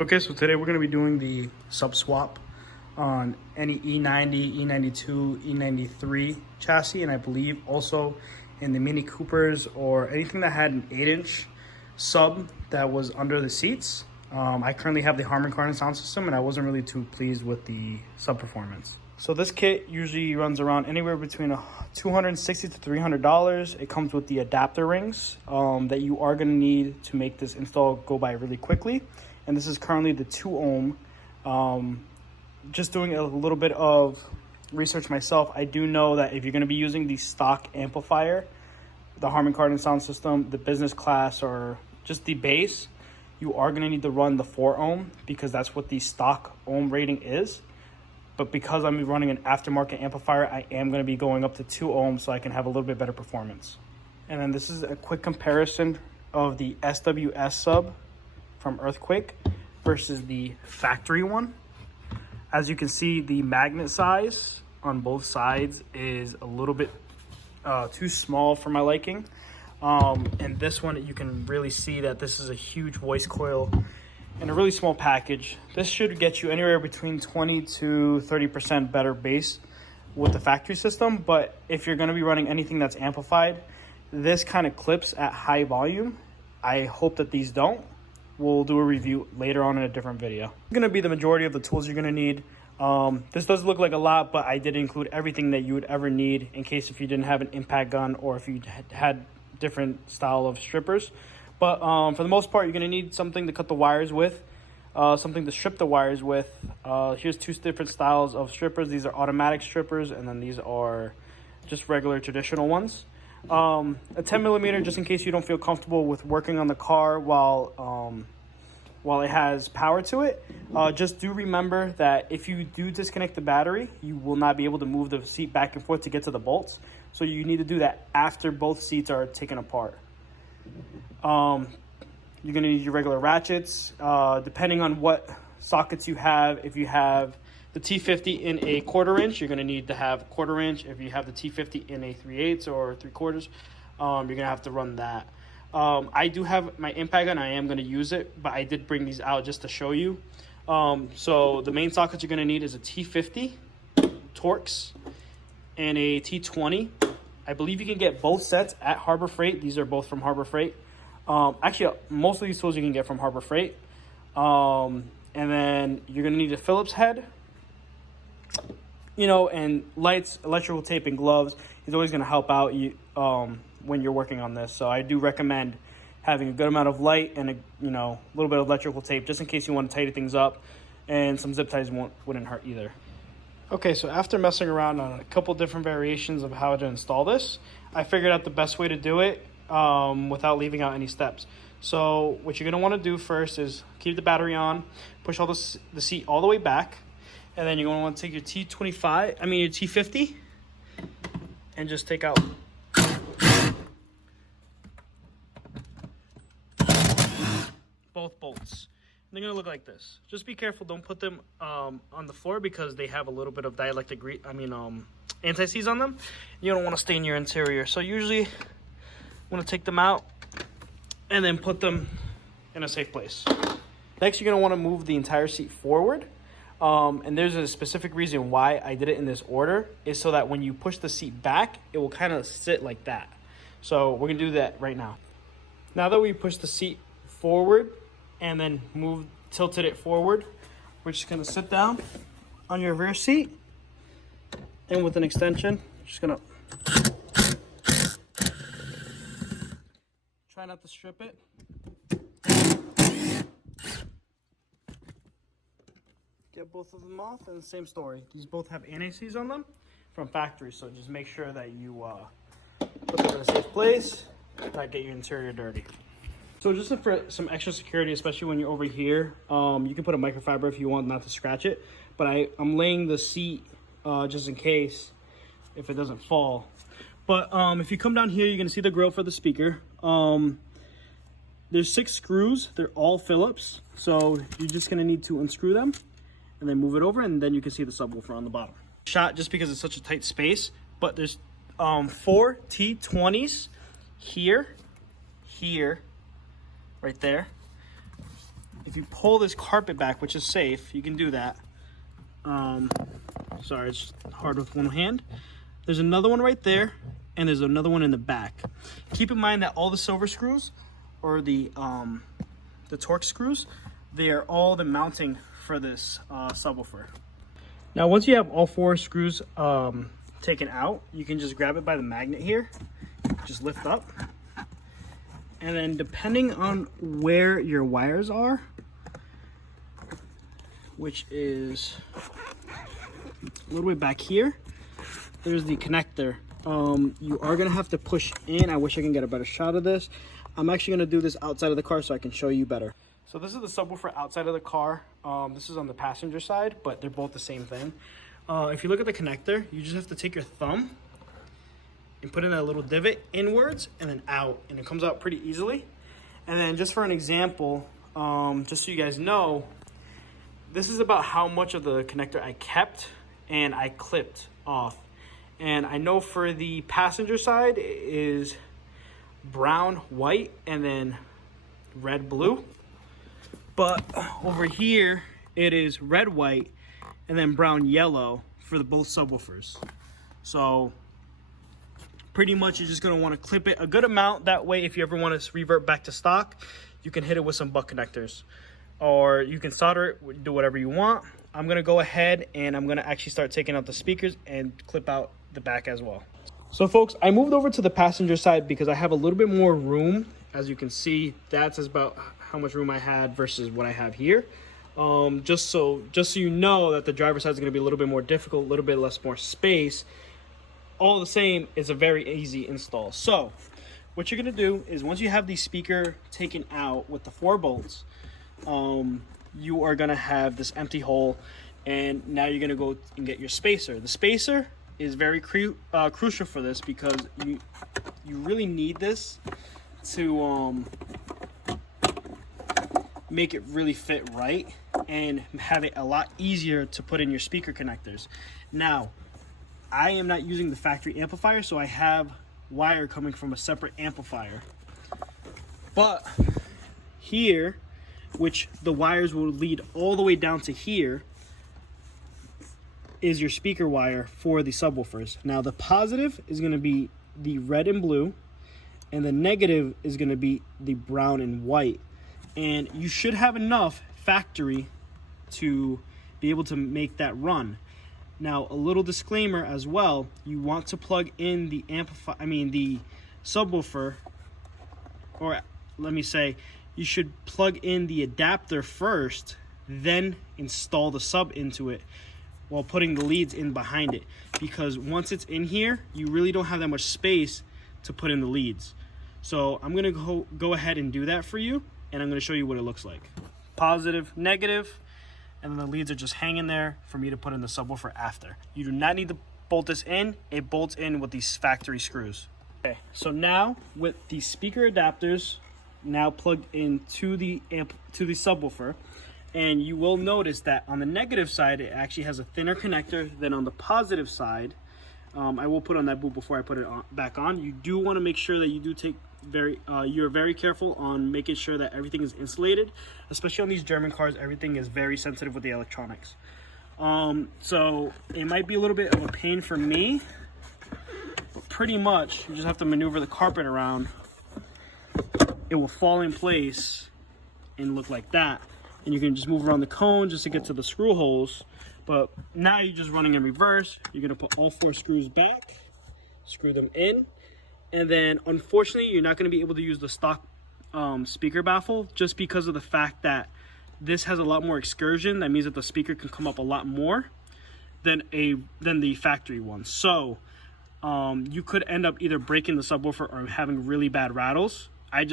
Okay, so today we're going to be doing the sub swap on any E90, E92, E93 chassis, and I believe also in the Mini Coopers or anything that had an 8-inch sub that was under the seats. I currently have the Harmon kardon sound system, and I wasn't really too pleased with the sub performance. So this kit usually runs around anywhere between $260 to $300. It comes with the adapter rings that you are going to need to make this install go by really quickly. And this is currently the 2 ohm. Just doing a little bit of research myself, I do know that if you're going to be using the stock amplifier, the Harmon kardon sound system, the business class, or just the bass, you are going to need to run the 4 ohm because that's what the stock ohm rating is. But because I'm running an aftermarket amplifier, I am going to be going up to 2 ohms so I can have a little bit better performance. And then this is a quick comparison of the SWS sub from Earthquake versus the factory one. As you can see, the magnet size on both sides is a little bit too small for my liking. And this one, you can really see that this is a huge voice coil in a really small package. This should get you anywhere between 20 to 30% better bass with the factory system. But if you're going to be running anything that's amplified, this kind of clips at high volume. I hope that these don't. We'll do a review later on in a different video. It's going to be the majority of the tools you're going to need. This does look like a lot, but I did include everything that you would ever need in case if you didn't have an impact gun or if you had different style of strippers. But for the most part, you're going to need something to cut the wires with, something to strip the wires with. Here's 2 different styles of strippers. These are automatic strippers, and then these are just regular traditional ones. A 10 millimeter, just in case you don't feel comfortable with working on the car while it has power to it. Just do remember that if you do disconnect the battery, you will not be able to move the seat back and forth to get to the bolts. So you need to do that after both seats are taken apart. You're going to need your regular ratchets, depending on what sockets you have. If you have the T50 in a 1/4 inch, you're going to need to have 1/4 inch. If you have the T50 in a 3/8 or 3/4, you're going to have to run that. I do have my impact gun. I am going to use it, but I did bring these out just to show you. So the main sockets you're going to need is a T50 Torx and a T20. I believe you can get both sets at Harbor Freight. These are both from Harbor Freight. Actually, most of these tools you can get from Harbor Freight. And then you're going to need a Phillips head. And lights, electrical tape, and gloves is always going to help out you when you're working on this. So I do recommend having a good amount of light and a little bit of electrical tape just in case you want to tighten things up, and some zip ties wouldn't hurt either. Okay, so after messing around on a couple different variations of how to install this, I figured out the best way to do it without leaving out any steps. So what you're going to want to do first is keep the battery on, push all the seat all the way back, and then you're going to want to take your your T50, and just take out both bolts. They're going to look like this. Just be careful. Don't put them on the floor because they have a little bit of dielectric anti-seize on them. You don't want to stain your interior. So usually I'm going to take them out and then put them in a safe place. Next, you're going to want to move the entire seat forward. And there's a specific reason why I did it in this order, is so that when you push the seat back, it will kind of sit like that. So we're going to do that right now. Now that we push the seat forward and then tilted it forward, we're just going to sit down on your rear seat, and with an extension, just going to try not to strip it. Get both of them off, and the same story. These both have anti-seize on them from factory, so just make sure that you put them in a safe place, not get your interior dirty. So just for some extra security, especially when you're over here, you can put a microfiber if you want not to scratch it, but I'm laying the seat just in case if it doesn't fall. But if you come down here, you're gonna see the grill for the speaker. There's 6 screws. They're all Phillips, so you're just gonna need to unscrew them and then move it over, and then you can see the subwoofer on the bottom. Shot just because it's such a tight space, but there's 4 T20s here, right there. if you pull this carpet back, which is safe, you can do that. Sorry, it's hard with one hand. There's another one right there, and there's another one in the back. Keep in mind that all the silver screws, or the Torx screws, they are all the mounting for this subwoofer. Now, once you have all 4 screws taken out, you can just grab it by the magnet here, just lift up, and then depending on where your wires are, which is a little bit back here, there's the connector. You are gonna have to push in. I wish I can get a better shot of this. I'm actually gonna do this outside of the car so I can show you better. So this is the subwoofer outside of the car. This is on the passenger side, but they're both the same thing. If you look at the connector, you just have to take your thumb and put in that little divot inwards and then out, and it comes out pretty easily. And then just for an example, just so you guys know, this is about how much of the connector I kept and I clipped off. And I know for the passenger side it is brown, white, and then red, blue. But over here, it is red, white, and then brown, yellow for the both subwoofers. So pretty much you're just gonna wanna clip it a good amount. That way, if you ever wanna revert back to stock, you can hit it with some butt connectors. Or you can solder it, do whatever you want. I'm gonna go ahead and I'm gonna actually start taking out the speakers and clip out the back as well. So folks, I moved over to the passenger side because I have a little bit more room. As you can see, that's about how much room I had versus what I have here. Just so you know that the driver's side is gonna be a little bit more difficult, a little bit more space. All the same, it's a very easy install. So what you're gonna do is once you have the speaker taken out with the 4 bolts, you are gonna have this empty hole, and now you're gonna go and get your spacer. The spacer is very crucial for this because you really need this to make it really fit right and have it a lot easier to put in your speaker connectors. Now, I am not using the factory amplifier, so I have wire coming from a separate amplifier. But here, which the wires will lead all the way down to here, is your speaker wire for the subwoofers. Now the positive is going to be the red and blue, and the negative is going to be the brown and white. And you should have enough factory to be able to make that run. Now, a little disclaimer as well, you want to plug in the the subwoofer, or let me say, you should plug in the adapter first, then install the sub into it while putting the leads in behind it. Because once it's in here, you really don't have that much space to put in the leads. So I'm gonna go ahead and do that for you, and I'm gonna show you what it looks like. Positive, negative, and then the leads are just hanging there for me to put in the subwoofer after. You do not need to bolt this in. It bolts in with these factory screws. Okay, so now with the speaker adapters now plugged into the subwoofer, and you will notice that on the negative side it actually has a thinner connector than on the positive side. I will put on that boot before I put it back on. You do want to make sure that you do take you're very careful on making sure that everything is insulated, especially on these German cars. Everything is very sensitive with the electronics. So it might be a little bit of a pain for me, but pretty much you just have to maneuver the carpet around. It will fall in place and look like that, and you can just move around the cone just to get to the screw holes. But now you're just running in reverse. You're gonna put all 4 screws back, screw them in, and then unfortunately you're not going to be able to use the stock speaker baffle, just because of the fact that this has a lot more excursion. That means that the speaker can come up a lot more than the factory one. So you could end up either breaking the subwoofer or having really bad rattles. I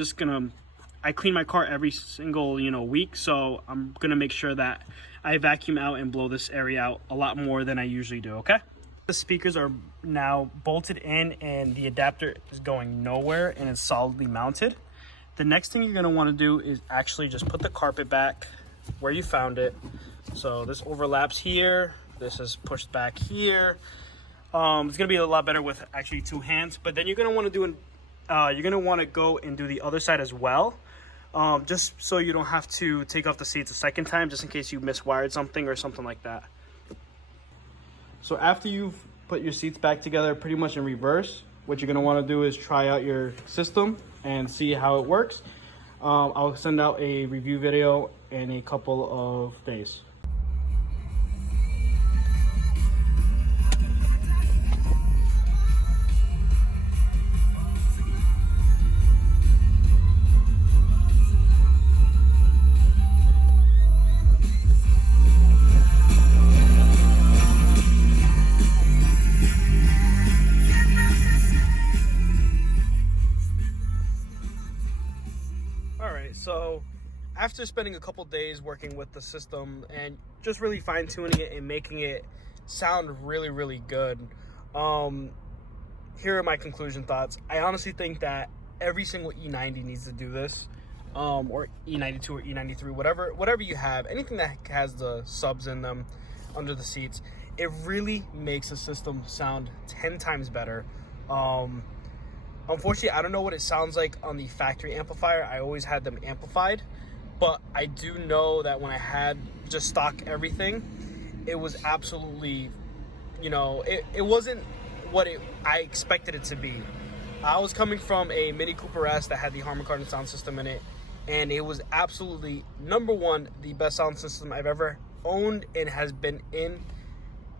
clean my car every single week, so I'm gonna make sure that I vacuum out and blow this area out a lot more than I usually do. Okay, the speakers are now bolted in and the adapter is going nowhere and it's solidly mounted. The next thing you're going to want to do is actually just put the carpet back where you found it. So this overlaps here, this is pushed back here. It's going to be a lot better with actually 2 hands, but then you're going to want to do you're going to want to go and do the other side as well. just so you don't have to take off the seats a second time, just in case you miswired something or something like that. So after you've put your seats back together pretty much in reverse, what you're going to want to do is try out your system and see how it works. I'll send out a review video in a couple of days. So after spending a couple days working with the system and just really fine-tuning it and making it sound really, really good, here are my conclusion thoughts. I honestly think that every single E90 needs to do this, or E92 or E93, whatever you have, anything that has the subs in them under the seats. It really makes the system sound 10 times better. Unfortunately, I don't know what it sounds like on the factory amplifier. I always had them amplified, but I do know that when I had just stock everything, it was absolutely, it wasn't what I expected it to be. I was coming from a Mini Cooper S that had the Harmon kardon sound system in it, and it was absolutely, number one, the best sound system I've ever owned and has been in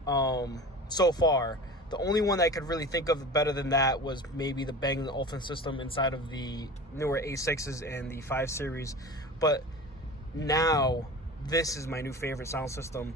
so far. The only one that I could really think of better than that was maybe the Bang & Olufsen system inside of the newer A6s and the 5 Series. But now, this is my new favorite sound system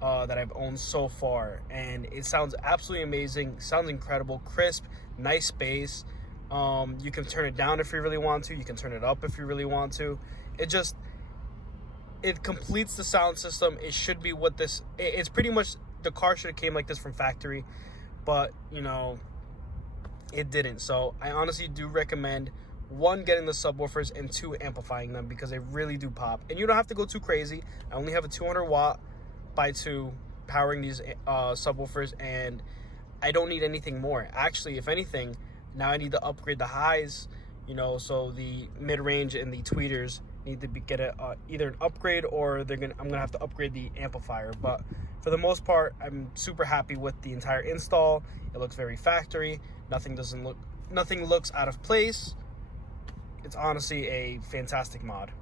that I've owned so far. And it sounds absolutely amazing. Sounds incredible, crisp, nice bass. You can turn it down if you really want to. You can turn it up if you really want to. It completes the sound system. It should be what this... It's pretty much... The car should have came like this from factory. But, it didn't. So I honestly do recommend, 1, getting the subwoofers, and 2, amplifying them, because they really do pop. And you don't have to go too crazy. I only have a 200 watt by 2 powering these subwoofers, and I don't need anything more. Actually, if anything, now I need to upgrade the highs, so the mid-range and the tweeters need to get either an upgrade, or I'm gonna have to upgrade the amplifier. But for the most part, I'm super happy with the entire install. It looks very factory. Nothing looks out of place. It's honestly a fantastic mod.